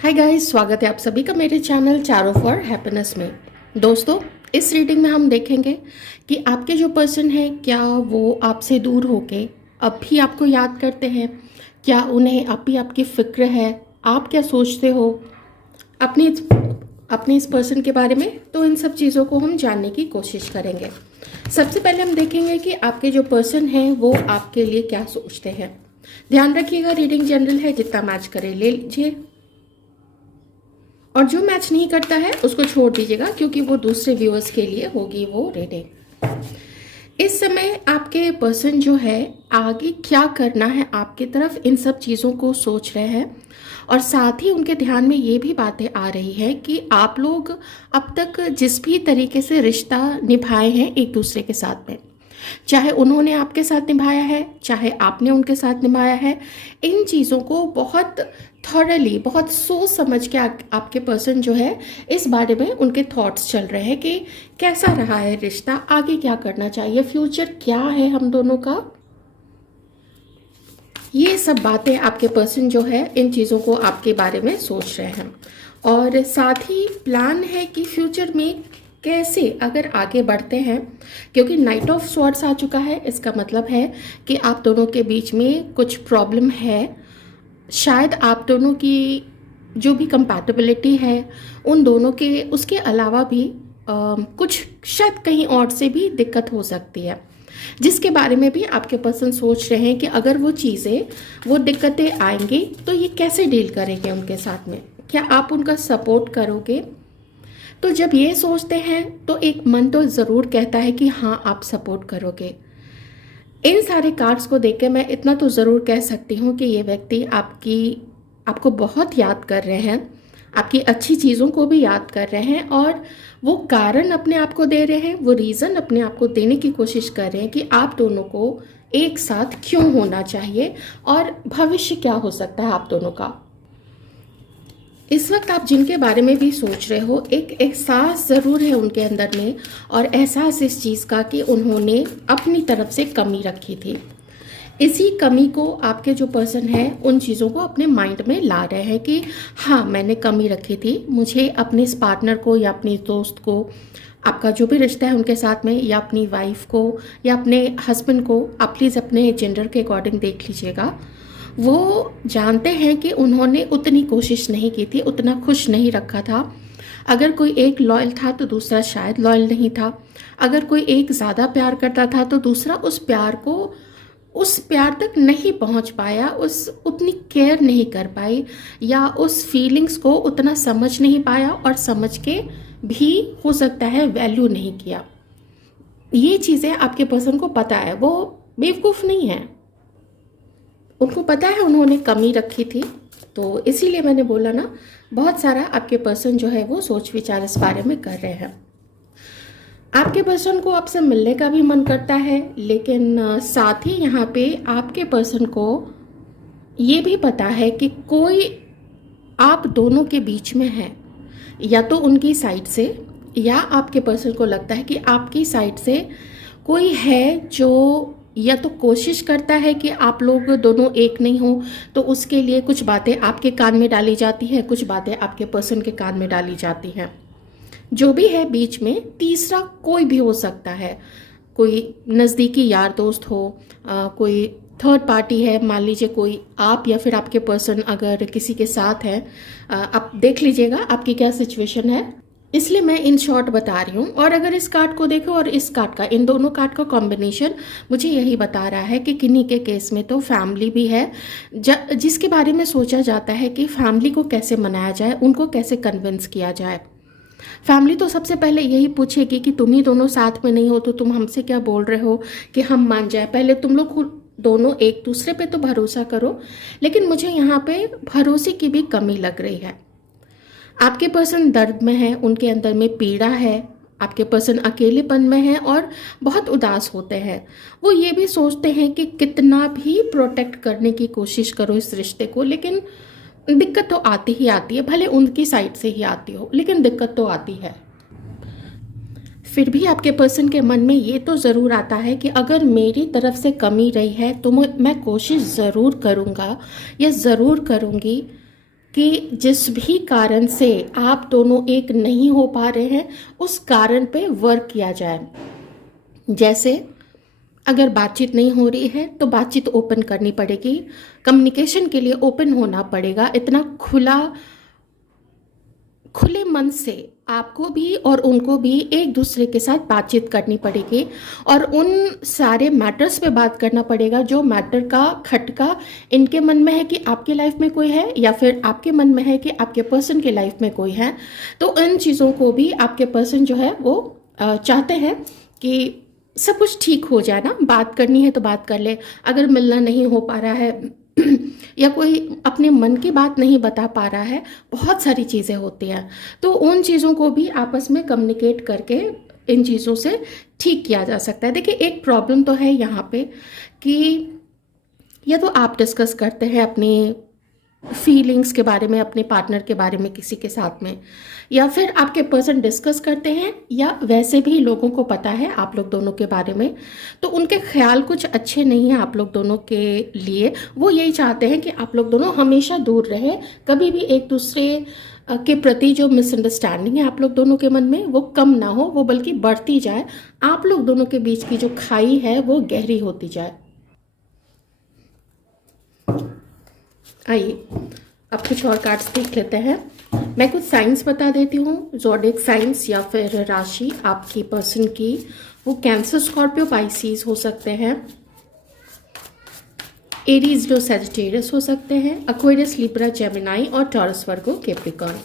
Hi guys, स्वागत है आप सभी का मेरे चैनल चारों फॉर हैप्पीनेस में। दोस्तों, इस रीडिंग में हम देखेंगे कि आपके जो पर्सन है क्या वो आपसे दूर होके अब भी आपको याद करते हैं, क्या उन्हें अब भी आपकी फ़िक्र है, आप क्या सोचते हो अपने अपने इस पर्सन के बारे में। तो इन सब चीज़ों को हम जानने की कोशिश करेंगे। सबसे पहले हम देखेंगे कि आपके जो पर्सन हैं वो आपके लिए क्या सोचते हैं। ध्यान रखिएगा, रीडिंग जनरल है, जितना मैच करे ले लीजिए और जो मैच नहीं करता है उसको छोड़ दीजिएगा, क्योंकि वो दूसरे व्यूअर्स के लिए होगी वो रीडिंग। इस समय आपके पर्सन जो है आगे क्या करना है आपकी तरफ, इन सब चीज़ों को सोच रहे हैं और साथ ही उनके ध्यान में ये भी बातें आ रही है कि आप लोग अब तक जिस भी तरीके से रिश्ता निभाए हैं एक दूसरे के साथ में, चाहे उन्होंने आपके साथ निभाया है चाहे आपने उनके साथ निभाया है, इन चीज़ों को बहुत थॉरली, बहुत सोच समझ के आपके पर्सन जो है इस बारे में उनके थॉट्स चल रहे हैं कि कैसा रहा है रिश्ता, आगे क्या करना चाहिए, फ्यूचर क्या है हम दोनों का। ये सब बातें आपके पर्सन जो है इन चीज़ों को आपके बारे में सोच रहे हैं और साथ ही प्लान है कि फ्यूचर में कैसे अगर आगे बढ़ते हैं, क्योंकि नाइट ऑफ स्वॉर्ड्स आ चुका है। इसका मतलब है कि आप दोनों के बीच में कुछ प्रॉब्लम है, शायद आप दोनों की जो भी कंपैटिबिलिटी है उन दोनों के उसके अलावा भी कुछ शायद कहीं और से भी दिक्कत हो सकती है, जिसके बारे में भी आपके पर्सन सोच रहे हैं कि अगर वो चीज़ें, वो दिक्कतें आएंगी तो ये कैसे डील करेंगे उनके साथ में, क्या आप उनका सपोर्ट करोगे। तो जब ये सोचते हैं तो एक मन तो ज़रूर कहता है कि हाँ आप सपोर्ट करोगे। इन सारे कार्ड्स को देख के मैं इतना तो ज़रूर कह सकती हूँ कि ये व्यक्ति आपको बहुत याद कर रहे हैं, आपकी अच्छी चीज़ों को भी याद कर रहे हैं और वो कारण अपने आप को दे रहे हैं, वो रीज़न अपने आप को देने की कोशिश कर रहे हैं कि आप दोनों को एक साथ क्यों होना चाहिए और भविष्य क्या हो सकता है आप दोनों का। इस वक्त आप जिनके बारे में भी सोच रहे हो, एक एहसास ज़रूर है उनके अंदर में, और एहसास इस चीज़ का कि उन्होंने अपनी तरफ से कमी रखी थी। इसी कमी को आपके जो पर्सन है उन चीज़ों को अपने माइंड में ला रहे हैं कि हाँ मैंने कमी रखी थी, मुझे अपने इस पार्टनर को या अपनी दोस्त को, आपका जो भी रिश्ता है उनके साथ में, या अपनी वाइफ को या अपने हस्बैंड को, आप प्लीज़ अपने जेंडर के अकॉर्डिंग देख लीजिएगा। वो जानते हैं कि उन्होंने उतनी कोशिश नहीं की थी, उतना खुश नहीं रखा था। अगर कोई एक लॉयल था तो दूसरा शायद लॉयल नहीं था, अगर कोई एक ज़्यादा प्यार करता था तो दूसरा उस प्यार तक नहीं पहुंच पाया, उतनी केयर नहीं कर पाई या उस फीलिंग्स को उतना समझ नहीं पाया, और समझ के भी हो सकता है वैल्यू नहीं किया। ये चीज़ें आपके पर्सन को पता है, वो बेवकूफ़ नहीं है, उनको पता है उन्होंने कमी रखी थी। तो इसीलिए मैंने बोला ना, बहुत सारा आपके पर्सन जो है वो सोच विचार इस बारे में कर रहे हैं। आपके पर्सन को आपसे मिलने का भी मन करता है, लेकिन साथ ही यहाँ पे आपके पर्सन को ये भी पता है कि कोई आप दोनों के बीच में है, या तो उनकी साइड से या आपके पर्सन को लगता है कि आपकी साइड से कोई है जो या तो कोशिश करता है कि आप लोग दोनों एक नहीं हो, तो उसके लिए कुछ बातें आपके कान में डाली जाती है, कुछ बातें आपके पर्सन के कान में डाली जाती हैं। जो भी है बीच में तीसरा कोई भी हो सकता है, कोई नज़दीकी यार दोस्त हो, कोई थर्ड पार्टी है, मान लीजिए कोई आप या फिर आपके पर्सन अगर किसी के साथ है, आप देख लीजिएगा आपकी क्या सिचुएशन है, इसलिए मैं इन शॉर्ट बता रही हूँ। और अगर इस कार्ड को देखो और इस कार्ड का, इन दोनों कार्ड का कॉम्बिनेशन मुझे यही बता रहा है कि किन्हीं के केस में तो फैमिली भी है, जिसके बारे में सोचा जाता है कि फैमिली को कैसे मनाया जाए, उनको कैसे कन्विंस किया जाए। फैमिली तो सबसे पहले यही पूछेगी कि तुम ही दोनों साथ में नहीं हो तो तुम हमसे क्या बोल रहे हो कि हम मान जाए, पहले तुम लोग दोनों एक दूसरे पे तो भरोसा करो। लेकिन मुझे यहाँ पे भरोसे की भी कमी लग रही है। आपके पर्सन दर्द में है, उनके अंदर में पीड़ा है, आपके पर्सन अकेलेपन में है और बहुत उदास होते हैं। वो ये भी सोचते हैं कि कितना भी प्रोटेक्ट करने की कोशिश करो इस रिश्ते को, लेकिन दिक्कत तो आती ही आती है, भले उनकी साइड से ही आती हो, लेकिन दिक्कत तो आती है। फिर भी आपके पर्सन के मन में ये तो ज़रूर आता है कि अगर मेरी तरफ से कमी रही है तो मैं कोशिश ज़रूर करूँगा या ज़रूर करूँगी कि जिस भी कारण से आप दोनों एक नहीं हो पा रहे हैं उस कारण पे वर्क किया जाए। जैसे अगर बातचीत नहीं हो रही है तो बातचीत ओपन करनी पड़ेगी, कम्युनिकेशन के लिए ओपन होना पड़ेगा, इतना खुले मन से आपको भी और उनको भी एक दूसरे के साथ बातचीत करनी पड़ेगी और उन सारे मैटर्स पे बात करना पड़ेगा जो मैटर का खटका इनके मन में है कि आपके लाइफ में कोई है या फिर आपके मन में है कि आपके पर्सन के लाइफ में कोई है। तो इन चीज़ों को भी आपके पर्सन जो है वो चाहते हैं कि सब कुछ ठीक हो जाए ना। बात करनी है तो बात कर ले, अगर मिलना नहीं हो पा रहा है या कोई अपने मन की बात नहीं बता पा रहा है, बहुत सारी चीज़ें होती हैं, तो उन चीज़ों को भी आपस में कम्युनिकेट करके इन चीज़ों से ठीक किया जा सकता है। देखिए एक प्रॉब्लम तो है यहाँ पे कि या तो आप डिस्कस करते हैं अपनी फीलिंग्स के बारे में अपने पार्टनर के बारे में किसी के साथ में, या फिर आपके पर्सन डिस्कस करते हैं, या वैसे भी लोगों को पता है आप लोग दोनों के बारे में तो उनके ख्याल कुछ अच्छे नहीं हैं आप लोग दोनों के लिए। वो यही चाहते हैं कि आप लोग दोनों हमेशा दूर रहें, कभी भी एक दूसरे के प्रति जो मिसअंडरस्टैंडिंग है आप लोग दोनों के मन में वो कम ना हो, वो बल्कि बढ़ती जाए, आप लोग दोनों के बीच की जो खाई है वो गहरी होती जाए। आइए अब कुछ और कार्ड्स देख लेते हैं। मैं कुछ साइंस बता देती हूँ, ज़ोडिएक साइंस या फिर राशि आपकी पर्सन की। वो कैंसर, स्कॉर्पियो, पाइसिस हो सकते हैं, एरीज जो सैजिटेरियस हो सकते हैं, एक्वेरियस, लिब्रा, जेमिनाई और टॉरस, वर्गो, कैप्रिकॉर्न।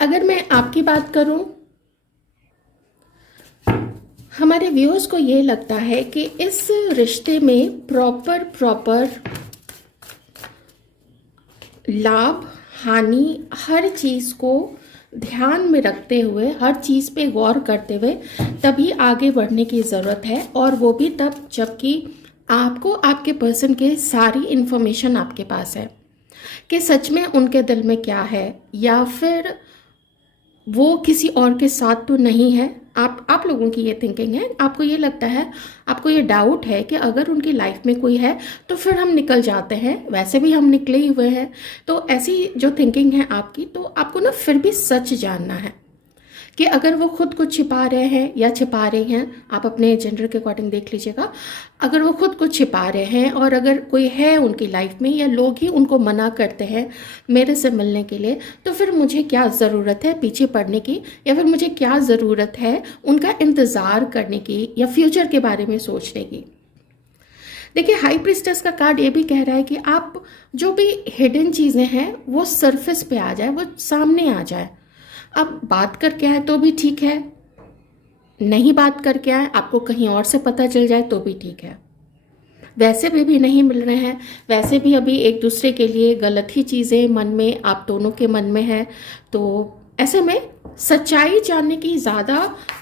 अगर मैं आपकी बात करूं, हमारे व्यूअर्स को ये लगता है कि इस रिश्ते में प्रॉपर लाभ हानि हर चीज़ को ध्यान में रखते हुए, हर चीज़ पे गौर करते हुए तभी आगे बढ़ने की ज़रूरत है, और वो भी तब जबकि आपको आपके पर्सन के सारी इन्फॉर्मेशन आपके पास है कि सच में उनके दिल में क्या है, या फिर वो किसी और के साथ तो नहीं है। आप लोगों की ये थिंकिंग है, आपको ये लगता है, आपको ये डाउट है कि अगर उनकी लाइफ में कोई है तो फिर हम निकल जाते हैं, वैसे भी हम निकले ही हुए हैं। तो ऐसी जो थिंकिंग है आपकी, तो आपको ना फिर भी सच जानना है कि अगर वो खुद को छिपा रहे हैं या छिपा रही हैं, आप अपने जेंडर के अकॉर्डिंग देख लीजिएगा। अगर वो खुद को छिपा रहे हैं और अगर कोई है उनकी लाइफ में, या लोग ही उनको मना करते हैं मेरे से मिलने के लिए, तो फिर मुझे क्या ज़रूरत है पीछे पड़ने की, या फिर मुझे क्या ज़रूरत है उनका इंतज़ार करने की या फ्यूचर के बारे में सोचने की। देखिए हाई प्रीस्टेस का कार्ड ये भी कह रहा है कि आप जो भी हिडन चीज़ें हैं वो सरफेस पे आ जाए, वो सामने आ जाए। अब बात करके आए तो भी ठीक है, नहीं बात करके आए आपको कहीं और से पता चल जाए तो भी ठीक है। वैसे भी नहीं मिल रहे हैं, वैसे भी अभी एक दूसरे के लिए गलत ही चीज़ें मन में आप दोनों के मन में है, तो ऐसे में सच्चाई जानने की ज़्यादा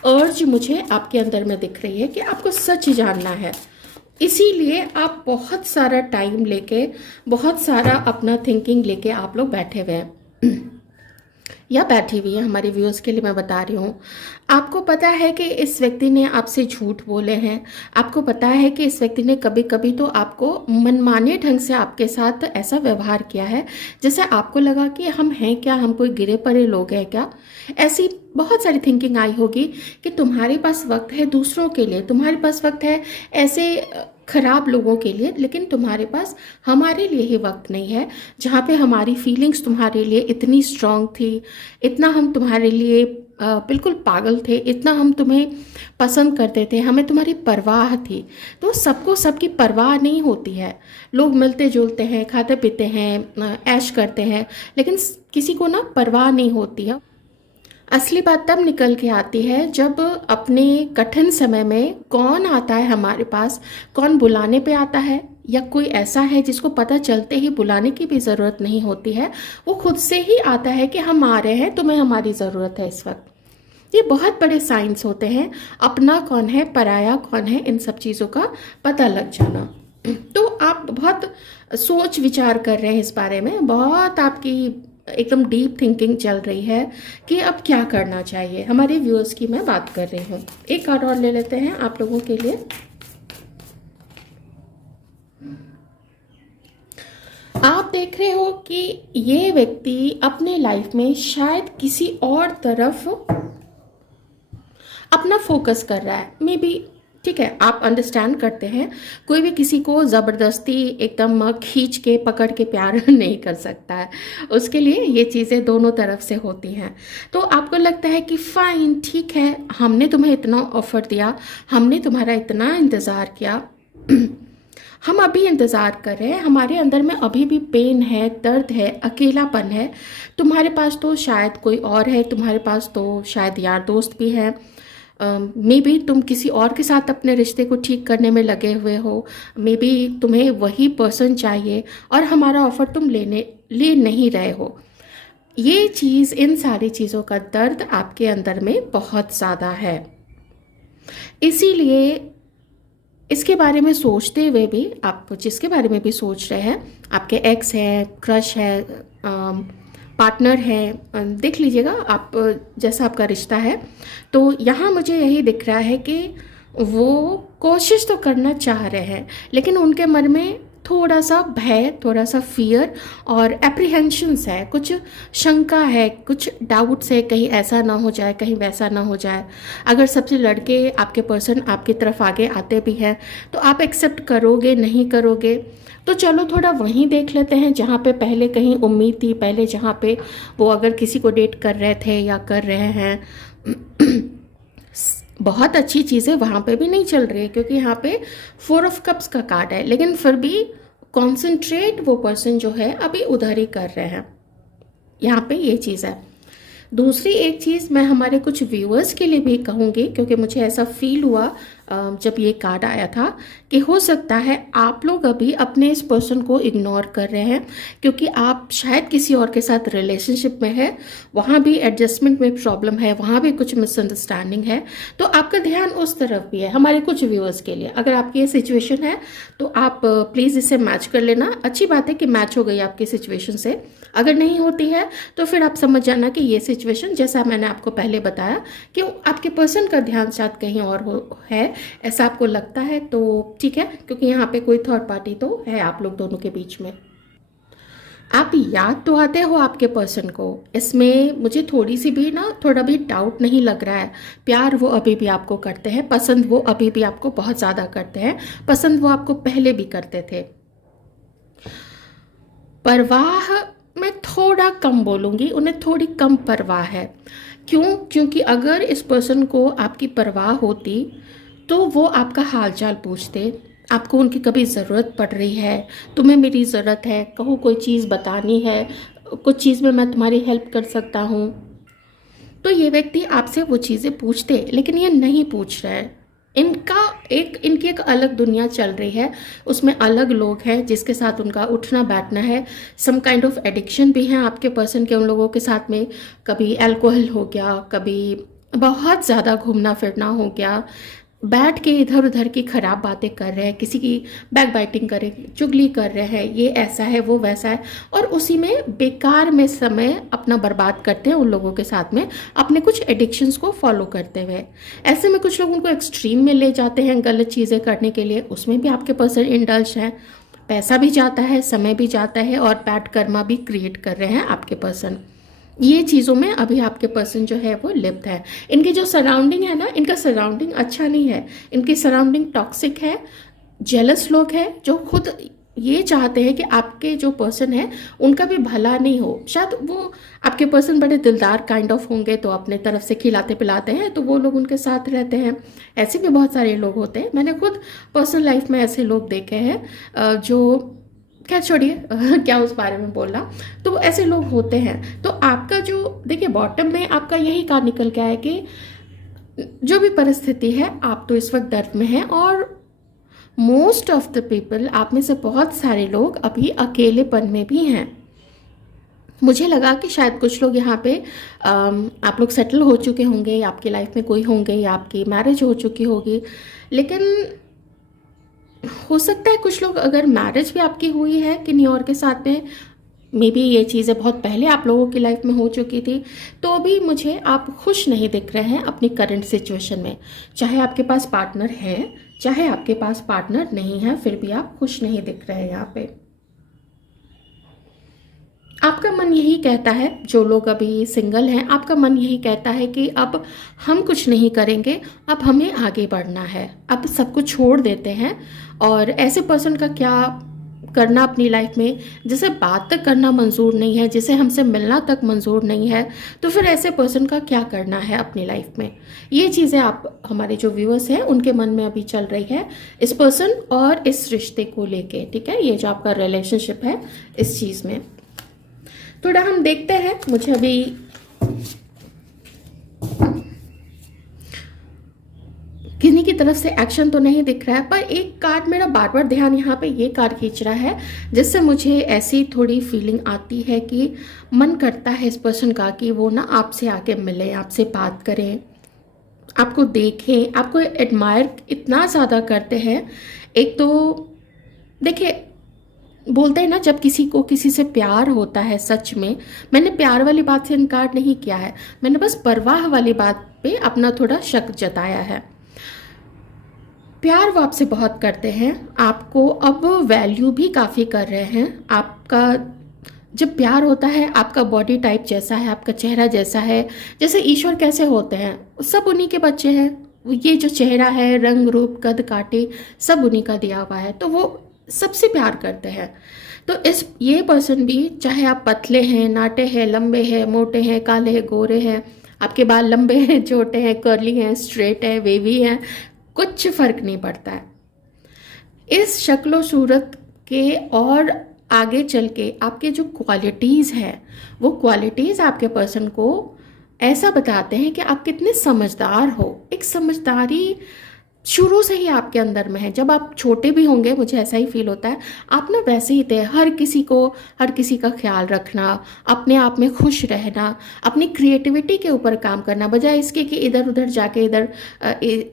अर्ज मुझे आपके अंदर में दिख रही है कि आपको सच जानना है। इसीलिए आप बहुत सारा टाइम लेके, बहुत सारा अपना थिंकिंग लेके आप लोग बैठे हुए हैं या बैठी हुई है। हमारे व्यूअर्स के लिए मैं बता रही हूँ, आपको पता है कि इस व्यक्ति ने आपसे झूठ बोले हैं, आपको पता है कि इस व्यक्ति ने कभी कभी तो आपको मनमाने ढंग से आपके साथ ऐसा व्यवहार किया है जैसे आपको लगा कि हम हैं क्या, हम कोई गिरे पड़े लोग हैं क्या। ऐसी बहुत सारी थिंकिंग आई होगी कि तुम्हारे पास वक्त है दूसरों के लिए, तुम्हारे पास वक्त है ऐसे खराब लोगों के लिए, लेकिन तुम्हारे पास हमारे लिए ही वक्त नहीं है, जहाँ पे हमारी फीलिंग्स तुम्हारे लिए इतनी स्ट्रांग थी, इतना हम तुम्हारे लिए बिल्कुल पागल थे, इतना हम तुम्हें पसंद करते थे, हमें तुम्हारी परवाह थी। तो सबको सबकी परवाह नहीं होती है, लोग मिलते जुलते हैं, खाते पीते हैं, ऐश करते हैं, लेकिन किसी को ना परवाह नहीं होती है। असली बात तब निकल के आती है जब अपने कठिन समय में कौन आता है हमारे पास, कौन बुलाने पे आता है, या कोई ऐसा है जिसको पता चलते ही बुलाने की भी ज़रूरत नहीं होती है, वो खुद से ही आता है कि हम आ रहे हैं, तुम्हें हमारी ज़रूरत है इस वक्त। ये बहुत बड़े साइंस होते हैं, अपना कौन है पराया कौन है, इन सब चीज़ों का पता लग जाना। तो आप बहुत सोच विचार कर रहे हैं इस बारे में, बहुत आपकी एकदम डीप थिंकिंग चल रही है कि अब क्या करना चाहिए। हमारे व्यूअर्स की मैं बात कर रही हूँ। एक कार्ड और ले लेते हैं आप लोगों के लिए। आप देख रहे हो कि ये व्यक्ति अपने लाइफ में शायद किसी और तरफ अपना फोकस कर रहा है, मे बी। ठीक है, आप अंडरस्टैंड करते हैं, कोई भी किसी को ज़बरदस्ती एकदम खींच के पकड़ के प्यार नहीं कर सकता है। उसके लिए ये चीज़ें दोनों तरफ से होती हैं। तो आपको लगता है कि फ़ाइन, ठीक है, हमने तुम्हें इतना ऑफ़र दिया, हमने तुम्हारा इतना इंतज़ार किया, हम अभी इंतज़ार कर रहे हैं, हमारे अंदर में अभी भी पेन है, दर्द है, अकेलापन है। तुम्हारे पास तो शायद कोई और है, तुम्हारे पास तो शायद यार दोस्त भी है, मे बी तुम किसी और के साथ अपने रिश्ते को ठीक करने में लगे हुए हो, मे बी तुम्हें वही पर्सन चाहिए और हमारा ऑफ़र तुम ले नहीं रहे हो। ये चीज़, इन सारी चीज़ों का दर्द आपके अंदर में बहुत ज़्यादा है। इसीलिए इसके बारे में सोचते हुए भी, आप जिसके बारे में भी सोच रहे हैं, आपके एक्स है, क्रश है, पार्टनर है, देख लीजिएगा आप जैसा आपका रिश्ता है, तो यहाँ मुझे यही दिख रहा है कि वो कोशिश तो करना चाह रहे हैं, लेकिन उनके मन में थोड़ा सा भय, थोड़ा सा फियर और एप्रीहेंशंस है, कुछ शंका है, कुछ डाउट्स है, कहीं ऐसा ना हो जाए, कहीं वैसा ना हो जाए। अगर सबसे लड़के आपके पर्सन आपकी तरफ आगे आते भी हैं तो आप एक्सेप्ट करोगे, नहीं करोगे? तो चलो थोड़ा वहीं देख लेते हैं जहाँ पे पहले कहीं उम्मीद थी, पहले जहाँ पे वो अगर किसी को डेट कर रहे थे या कर रहे हैं, बहुत अच्छी चीज़ें वहाँ पे भी नहीं चल रही है, क्योंकि यहाँ पे 4 ऑफ कप्स का कार्ड है, लेकिन फिर भी कॉन्सेंट्रेट वो पर्सन जो है अभी उधर ही कर रहे हैं। यहाँ पे ये चीज़ है। दूसरी एक चीज़ मैं हमारे कुछ व्यूअर्स के लिए भी कहूँगी, क्योंकि मुझे ऐसा फील हुआ जब ये कार्ड आया था कि हो सकता है आप लोग अभी अपने इस पर्सन को इग्नोर कर रहे हैं, क्योंकि आप शायद किसी और के साथ रिलेशनशिप में है, वहाँ भी एडजस्टमेंट में प्रॉब्लम है, वहाँ भी कुछ मिसअंडरस्टैंडिंग है, तो आपका ध्यान उस तरफ भी है। हमारे कुछ व्यूअर्स के लिए अगर आपकी ये सिचुएशन है तो आप प्लीज़ इसे मैच कर लेना। अच्छी बात है कि मैच हो गई आपकी सिचुएशन से। अगर नहीं होती है तो फिर आप समझ जाना कि ये सिचुएशन, जैसा मैंने आपको पहले बताया कि आपके पर्सन का ध्यान शायद कहीं और है, ऐसा आपको लगता है तो ठीक है, क्योंकि यहाँ पे कोई थर्ड पार्टी तो है आप लोग दोनों के बीच में। आप याद तो आते हो आपके पर्सन को, इसमें मुझे थोड़ा भी डाउट नहीं लग रहा है। प्यार वो अभी भी आपको करते हैं, पसंद वो अभी भी आपको बहुत ज़्यादा करते हैं, पसंद वो आपको पहले भी करते थे। परवाह मैं थोड़ा कम बोलूँगी, उन्हें थोड़ी कम परवाह है। क्यों? क्योंकि अगर इस पर्सन को आपकी परवाह होती तो वो आपका हालचाल पूछते, आपको उनकी कभी ज़रूरत पड़ रही है, तुम्हें मेरी ज़रूरत है, कहो कोई चीज़ बतानी है, कुछ चीज़ में मैं तुम्हारी हेल्प कर सकता हूँ, तो ये व्यक्ति आपसे वो चीज़ें पूछते, लेकिन ये नहीं पूछ रहा है। इनकी एक अलग दुनिया चल रही है, उसमें अलग लोग हैं जिसके साथ उनका उठना बैठना है। सम काइंड ऑफ एडिक्शन भी है आपके पर्सन के उन लोगों के साथ में। कभी अल्कोहल हो गया, कभी बहुत ज़्यादा घूमना फिरना हो गया, बैठ के इधर उधर की ख़राब बातें कर रहे हैं, किसी की बैक बाइटिंग कर रहे हैं, चुगली कर रहे हैं, ये ऐसा है वो वैसा है, और उसी में बेकार में समय अपना बर्बाद करते हैं उन लोगों के साथ में, अपने कुछ एडिक्शंस को फॉलो करते हुए। ऐसे में कुछ लोग उनको एक्सट्रीम में ले जाते हैं गलत चीज़ें करने के लिए, उसमें भी आपके पर्सन इंडल्ज हैं। पैसा भी जाता है, समय भी जाता है, और बैड कर्मा भी क्रिएट कर रहे हैं आपके पर्सन। ये चीज़ों में अभी आपके पर्सन जो है वो लिप्त है। इनकी जो सराउंडिंग है ना, इनका सराउंडिंग अच्छा नहीं है, इनकी सराउंडिंग टॉक्सिक है, जेलस लोग हैं जो खुद ये चाहते हैं कि आपके जो पर्सन है उनका भी भला नहीं हो। शायद वो आपके पर्सन बड़े दिलदार काइंड ऑफ होंगे तो अपने तरफ से खिलाते पिलाते हैं, तो वो लोग उनके साथ रहते हैं। ऐसे भी बहुत सारे लोग होते हैं, मैंने खुद पर्सनल लाइफ में ऐसे लोग देखे हैं जो, क्या छोड़िए क्या उस बारे में बोलना, तो ऐसे लोग होते हैं। तो आपका जो देखिए बॉटम में आपका यही कार्ड निकल के आया कि जो भी परिस्थिति है आप तो इस वक्त दर्द में हैं, और मोस्ट ऑफ द पीपल, आप में से बहुत सारे लोग अभी अकेलेपन में भी हैं। मुझे लगा कि शायद कुछ लोग यहाँ पे आप लोग सेटल हो चुके होंगे, या आपकी लाइफ में कोई होंगे, या आपकी मैरिज हो चुकी होगी, लेकिन हो सकता है कुछ लोग, अगर मैरिज भी आपकी हुई है किन्हीं और के साथ में, मे बी ये चीज़ें बहुत पहले आप लोगों की लाइफ में हो चुकी थी, तो भी मुझे आप खुश नहीं दिख रहे हैं अपनी करंट सिचुएशन में। चाहे आपके पास पार्टनर है, चाहे आपके पास पार्टनर नहीं है, फिर भी आप खुश नहीं दिख रहे हैं यहाँ पे। आपका मन यही कहता है, जो लोग अभी सिंगल हैं, आपका मन यही कहता है कि अब हम कुछ नहीं करेंगे, अब हमें आगे बढ़ना है, अब सब कुछ छोड़ देते हैं। और ऐसे पर्सन का क्या करना अपनी लाइफ में, जिसे बात तक करना मंजूर नहीं है, जिसे हमसे मिलना तक मंजूर नहीं है, तो फिर ऐसे पर्सन का क्या करना है अपनी लाइफ में। ये चीज़ें आप हमारे जो व्यूअर्स हैं उनके मन में अभी चल रही है इस पर्सन और इस रिश्ते को लेके, ठीक है। ये जो आपका रिलेशनशिप है इस चीज़ में थोड़ा हम देखते हैं। मुझे अभी किन्हीं की तरफ से एक्शन तो नहीं दिख रहा है, पर एक कार्ड मेरा बार बार ध्यान यहाँ पे ये कार्ड खींच रहा है, जिससे मुझे ऐसी थोड़ी फीलिंग आती है कि मन करता है इस पर्सन का कि वो ना आपसे आके मिले, आपसे बात करें, आपको देखें, आपको एडमायर इतना ज़्यादा करते हैं। एक तो देखिए, बोलते हैं ना, जब किसी को किसी से प्यार होता है सच में, मैंने प्यार वाली बात से इनकार नहीं किया है, मैंने बस परवाह वाली बात पे अपना थोड़ा शक जताया है। प्यार वो आपसे बहुत करते हैं, आपको अब वैल्यू भी काफ़ी कर रहे हैं। आपका जब प्यार होता है, आपका बॉडी टाइप जैसा है, आपका चेहरा जैसा है, जैसे ईश्वर कैसे होते हैं, सब उन्हीं के बच्चे हैं। ये जो चेहरा है, रंग रूप कद काटे, सब उन्हीं का दिया हुआ है, तो वो सबसे प्यार करते हैं। तो ये पर्सन भी, चाहे आप पतले हैं, नाटे हैं, लंबे हैं, मोटे हैं, काले हैं, गोरे हैं, आपके बाल लंबे हैं, छोटे हैं, कर्ली हैं, स्ट्रेट है, वेवी हैं, कुछ फर्क नहीं पड़ता है। इस शक्लो सूरत के और आगे चल के आपके जो क्वालिटीज़ हैं, वो क्वालिटीज़ आपके पर्सन को ऐसा बताते हैं कि आप कितने समझदार हो। एक समझदारी शुरू से ही आपके अंदर में है। जब आप छोटे भी होंगे, मुझे ऐसा ही फील होता है, आप ना वैसे ही थे। हर किसी का ख्याल रखना, अपने आप में खुश रहना, अपनी क्रिएटिविटी के ऊपर काम करना, बजाय इसके कि इधर उधर जाके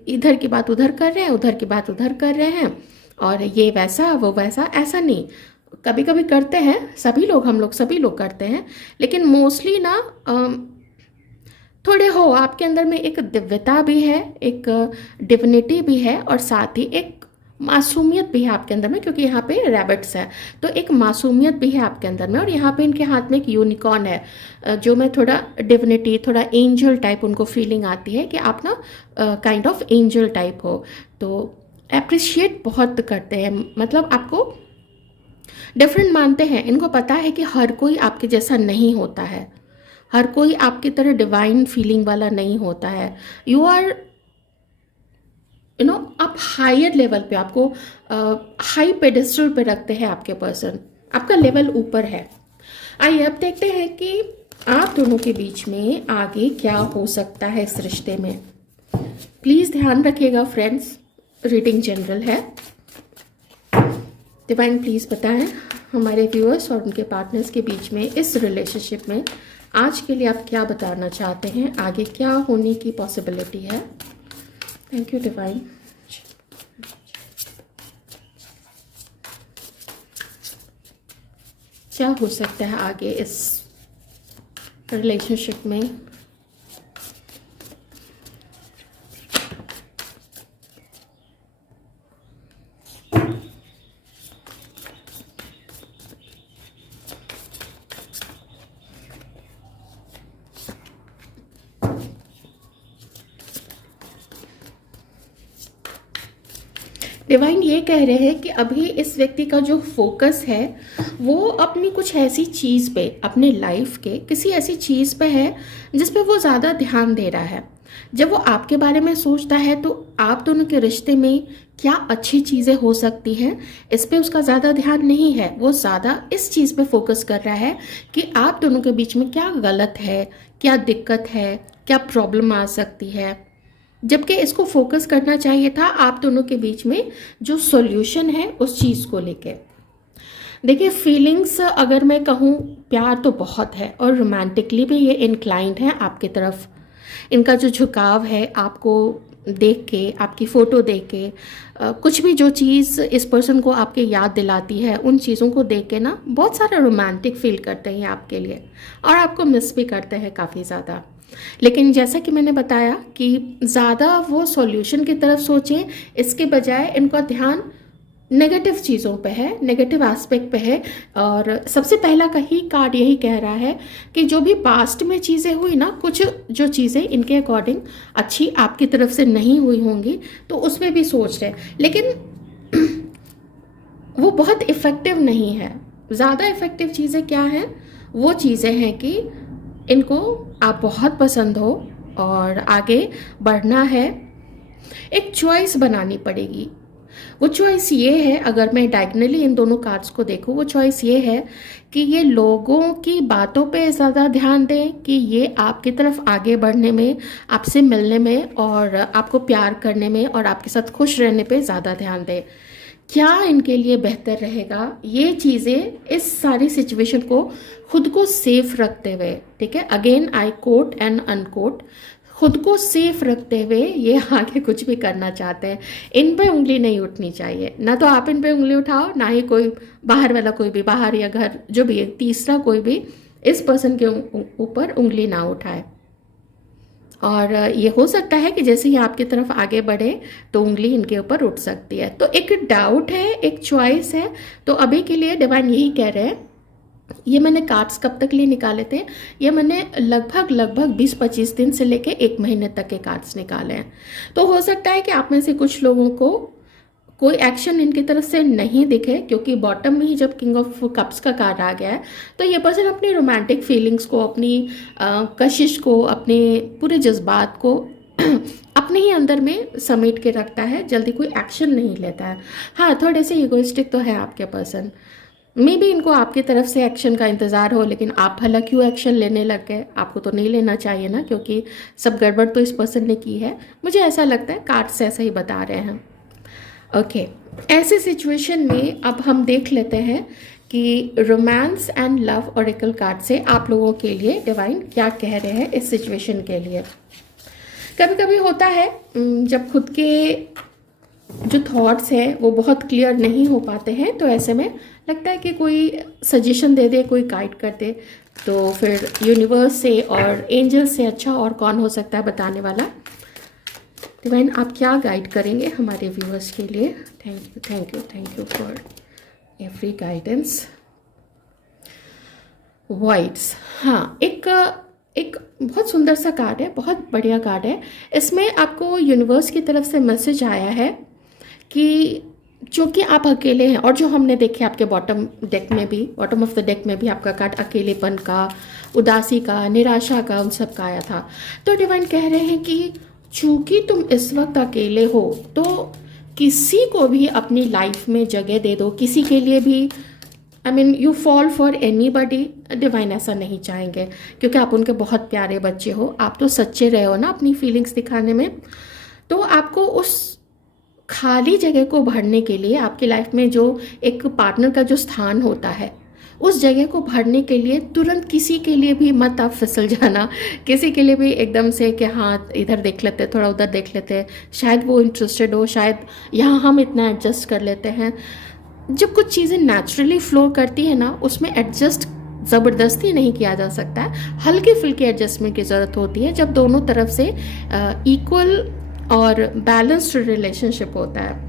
इधर की बात उधर कर रहे हैं, उधर की बात उधर कर रहे हैं, और ये वैसा वो वैसा। ऐसा नहीं, कभी कभी करते हैं सभी लोग, हम लोग सभी लोग करते हैं, लेकिन मोस्टली ना थोड़े हो आपके अंदर में एक दिव्यता भी है, एक डिविनिटी भी है, और साथ ही एक मासूमियत भी है आपके अंदर में, क्योंकि यहाँ पे रैबिट्स है, तो एक मासूमियत भी है आपके अंदर में। और यहाँ पे इनके हाथ में एक यूनिकॉर्न है, जो मैं थोड़ा डिविनिटी, थोड़ा एंजल टाइप उनको फीलिंग आती है कि आप ना काइंड ऑफ एंजल टाइप हो। तो अप्रिशिएट बहुत करते हैं, मतलब आपको डिफरेंट मानते हैं। इनको पता है कि हर कोई आपके जैसा नहीं होता है, हर कोई आपकी तरह डिवाइन फीलिंग वाला नहीं होता है। यू आर आप हायर लेवल पे, आपको हाई पेडेस्टल पे रखते हैं आपके पर्सन, आपका लेवल ऊपर है। आइए अब देखते हैं कि आप दोनों के बीच में आगे क्या हो सकता है इस रिश्ते में। प्लीज़ ध्यान रखिएगा फ्रेंड्स, रीडिंग जनरल है। डिवाइन प्लीज़ बताएं हमारे व्यूअर्स और उनके पार्टनर्स के बीच में इस रिलेशनशिप में आज के लिए आप क्या बताना चाहते हैं, आगे क्या होने की पॉसिबिलिटी है। Thank you divine. क्या हो सकता है आगे इस रिलेशनशिप में। डिवाइन ये कह रहे हैं कि अभी इस व्यक्ति का जो फोकस है वो अपनी कुछ ऐसी चीज़ पे, अपने लाइफ के किसी ऐसी चीज़ पे है जिस पे वो ज़्यादा ध्यान दे रहा है। जब वो आपके बारे में सोचता है तो आप दोनों के रिश्ते में क्या अच्छी चीज़ें हो सकती हैं, इस पे उसका ज़्यादा ध्यान नहीं है। वो ज़्यादा इस चीज़ पे फोकस कर रहा है कि आप दोनों के बीच में क्या गलत है, क्या दिक्कत है, क्या प्रॉब्लम आ सकती है, जबकि इसको फोकस करना चाहिए था आप दोनों के बीच में जो सॉल्यूशन है उस चीज़ को लेके। देखिए फीलिंग्स अगर मैं कहूँ, प्यार तो बहुत है और रोमांटिकली भी ये इंक्लाइंड है आपकी तरफ। इनका जो झुकाव है आपको देख के, आपकी फ़ोटो देख के, कुछ भी जो चीज़ इस पर्सन को आपके याद दिलाती है, उन चीज़ों को देख के ना बहुत सारा रोमांटिक फील करते हैं आपके लिए, और आपको मिस भी करते हैं काफ़ी ज़्यादा। लेकिन जैसा कि मैंने बताया कि ज़्यादा वो सॉल्यूशन की तरफ सोचें, इसके बजाय इनका ध्यान नेगेटिव चीज़ों पे है, नेगेटिव एस्पेक्ट पे है। और सबसे पहला का ही कार्ड यही कह रहा है कि जो भी पास्ट में चीज़ें हुई ना, कुछ जो चीज़ें इनके अकॉर्डिंग अच्छी आपकी तरफ से नहीं हुई होंगी, तो उसमें भी सोच रहे हैं, लेकिन वो बहुत इफ़ेक्टिव नहीं है। ज़्यादा इफ़ेक्टिव चीज़ें क्या हैं? वो चीज़ें हैं कि इनको आप बहुत पसंद हो और आगे बढ़ना है, एक चॉइस बनानी पड़ेगी। वो चॉइस ये है, अगर मैं डायगनली इन दोनों कार्ड्स को देखूं, वो चॉइस ये है कि ये लोगों की बातों पे ज़्यादा ध्यान दें कि ये आपकी तरफ आगे बढ़ने में, आपसे मिलने में और आपको प्यार करने में और आपके साथ खुश रहने पे ज़्यादा ध्यान दें। क्या इनके लिए बेहतर रहेगा, ये चीज़ें इस सारी सिचुएशन को खुद को सेफ रखते हुए, ठीक है, again I quote and unquote, खुद को सेफ रखते हुए ये आगे कुछ भी करना चाहते हैं। इन पे उंगली नहीं उठनी चाहिए, ना तो आप इन पे उंगली उठाओ, ना ही कोई बाहर वाला, कोई भी बाहर या घर जो भी है, तीसरा कोई भी इस पर्सन के ऊपर उंगली ना उठाए। और ये हो सकता है कि जैसे ही आपकी तरफ आगे बढ़े तो उंगली इनके ऊपर उठ सकती है। तो एक डाउट है, एक चॉइस है। तो अभी के लिए डिवाइन यही कह रहे हैं, ये मैंने कार्ड्स कब तक लिए निकाले थे, ये मैंने लगभग 20-25 दिन से लेके 1 महीने तक के कार्ड्स निकाले हैं। तो हो सकता है कि आप में से कुछ लोगों को कोई एक्शन इनकी तरफ से नहीं दिखे, क्योंकि बॉटम में ही जब किंग ऑफ कप्स का कार्ड आ गया है, तो ये पर्सन अपनी रोमांटिक फीलिंग्स को, अपनी कशिश को, अपने पूरे जज्बात को अपने ही अंदर में समेट के रखता है, जल्दी कोई एक्शन नहीं लेता है। हाँ, थोड़े से इगोइस्टिक तो है आपके पर्सन, मे बी इनको आपकी तरफ से एक्शन का इंतज़ार हो, लेकिन आप भला क्यों एक्शन लेने लग गए? आपको तो नहीं लेना चाहिए ना, क्योंकि सब गड़बड़ तो इस पर्सन ने की है। मुझे ऐसा लगता है कार्ड्स ऐसा ही बता रहे हैं। ओके, ऐसे सिचुएशन में अब हम देख लेते हैं कि romance and love oracle card से आप लोगों के लिए डिवाइन क्या कह रहे हैं इस सिचुएशन के लिए। कभी कभी होता है जब खुद के जो थॉट्स हैं वो बहुत क्लियर नहीं हो पाते हैं, तो ऐसे में लगता है कि कोई सजेशन दे दे, कोई गाइड कर दे, तो फिर यूनिवर्स से और एंजल से अच्छा और कौन हो सकता है बताने वाला। डिवाइन, आप क्या गाइड करेंगे हमारे व्यूअर्स के लिए? Thank you for every guidance. वाइट्स, हाँ, एक बहुत सुंदर सा कार्ड है, बहुत बढ़िया कार्ड है। इसमें आपको यूनिवर्स की तरफ से मैसेज आया है कि जो कि आप अकेले हैं, और जो हमने देखे आपके बॉटम ऑफ द डेक में भी आपका कार्ड अकेलेपन का, उदासी का, निराशा का, उन सब का आया था। तो डिवाइन कह रहे हैं कि चूंकि तुम इस वक्त अकेले हो, तो किसी को भी अपनी लाइफ में जगह दे दो, किसी के लिए भी, you fall for anybody. Divine ऐसा नहीं चाहेंगे, क्योंकि आप उनके बहुत प्यारे बच्चे हो, आप तो सच्चे रहे हो ना अपनी फीलिंग्स दिखाने में। तो आपको उस खाली जगह को भरने के लिए, आपकी लाइफ में जो एक पार्टनर का जो स्थान होता है, उस जगह को भरने के लिए तुरंत किसी के लिए भी मत आप फिसल जाना, किसी के लिए भी एकदम से कि हाँ इधर देख लेते, थोड़ा उधर देख लेते, शायद वो इंटरेस्टेड हो, शायद यहाँ हम इतना एडजस्ट कर लेते हैं। जब कुछ चीज़ें नेचुरली फ्लो करती है ना, उसमें एडजस्ट ज़बरदस्ती नहीं किया जा सकता है, हल्की फुल्की एडजस्टमेंट की ज़रूरत होती है जब दोनों तरफ से इक्वल और बैलेंस्ड रिलेशनशिप होता है।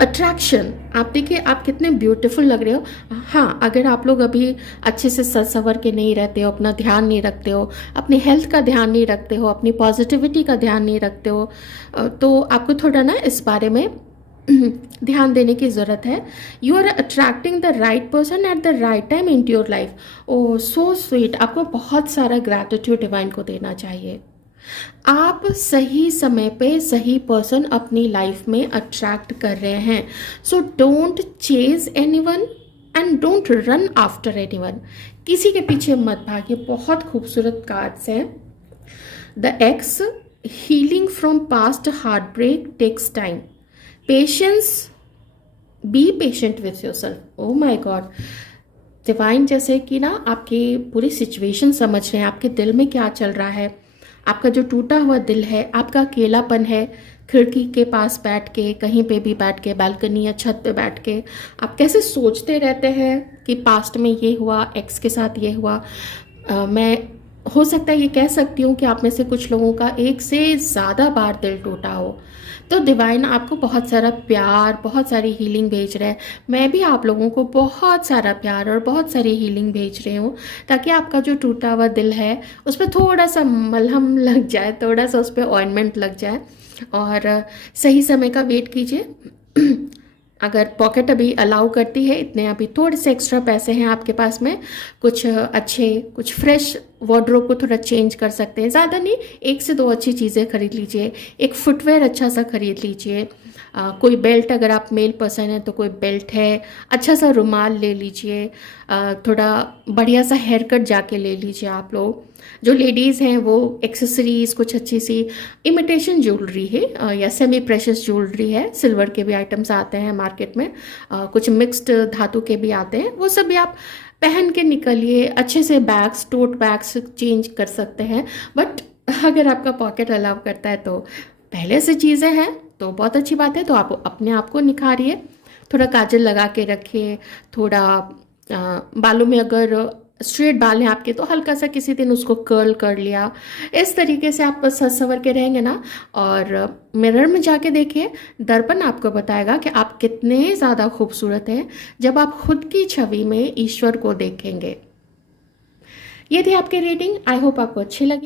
अट्रैक्शन, आप देखिए आप कितने ब्यूटीफुल लग रहे हो। हाँ, अगर आप लोग अभी अच्छे से सज संवर के नहीं रहते हो, अपना ध्यान नहीं रखते हो, अपनी हेल्थ का ध्यान नहीं रखते हो, अपनी पॉजिटिविटी का ध्यान नहीं रखते हो, तो आपको थोड़ा ना इस बारे में ध्यान देने की ज़रूरत है। You are attracting the right person at the right time into your life. Oh so sweet, आपको बहुत सारा ग्रैटिट्यूड डिवाइन को देना चाहिए। आप सही समय पे सही पर्सन अपनी लाइफ में अट्रैक्ट कर रहे हैं। So don't chase anyone and don't run after anyone. किसी के पीछे मत भागिए। बहुत खूबसूरत कार्ड्स हैं। The ex, healing from past heartbreak takes time, patience, be patient with yourself. Oh my God, divine जैसे कि ना आपकी पूरी सिचुएशन समझ रहे हैं, आपके दिल में क्या चल रहा है, आपका जो टूटा हुआ दिल है, आपका अकेलापन है, खिड़की के पास बैठ के, कहीं पे भी बैठ के, बालकनी या छत पे बैठ के आप कैसे सोचते रहते हैं कि पास्ट में ये हुआ, एक्स के साथ ये हुआ। मैं हो सकता है ये कह सकती हूँ कि आप में से कुछ लोगों का एक से ज़्यादा बार दिल टूटा हो। तो डिवाइन आपको बहुत सारा प्यार, बहुत सारी हीलिंग भेज रहा है। मैं भी आप लोगों को बहुत सारा प्यार और बहुत सारी हीलिंग भेज रही हूँ, ताकि आपका जो टूटा हुआ दिल है उस पर थोड़ा सा मलहम लग जाए, थोड़ा सा उस पर ऑइंटमेंट लग जाए। और सही समय का वेट कीजिए। अगर पॉकेट अभी अलाउ करती है, इतने अभी थोड़े से एक्स्ट्रा पैसे हैं आपके पास में, कुछ अच्छे, कुछ फ्रेश वार्डरोब को थोड़ा चेंज कर सकते हैं। ज़्यादा नहीं, 1 से 2 अच्छी चीज़ें खरीद लीजिए। एक फुटवेयर अच्छा सा खरीद लीजिए। कोई बेल्ट, अगर आप मेल पर्सन हैं तो कोई बेल्ट है, अच्छा सा रुमाल ले लीजिए। थोड़ा बढ़िया सा हेयर कट जाके ले लीजिए आप लोग। जो लेडीज़ हैं वो एक्सेसरीज़, कुछ अच्छी सी इमिटेशन ज्वेलरी है या सेमी प्रेशियस ज्वेलरी है, सिल्वर के भी आइटम्स आते हैं मार्केट में, कुछ मिक्स्ड धातु के भी आते हैं, वो सब भी आप पहन के निकलिए। अच्छे से बैग्स, टोट बैग्स चेंज कर सकते हैं। बट अगर आपका पॉकेट अलाउ करता है तो पहले से चीज़ें हैं तो बहुत अच्छी बात है। तो आप अपने आप को निखारिए, थोड़ा काजल लगा के रखिए, थोड़ा बालों में अगर स्ट्रेट बाल हैं आपके तो हल्का सा किसी दिन उसको कर्ल कर लिया। इस तरीके से आप सज संवर के रहेंगे ना, और मिरर में जाके देखिए, दर्पण आपको बताएगा कि आप कितने ज़्यादा खूबसूरत हैं जब आप खुद की छवि में ईश्वर को देखेंगे। ये थी आपकी रीडिंग। आई होप आपको अच्छी लगी।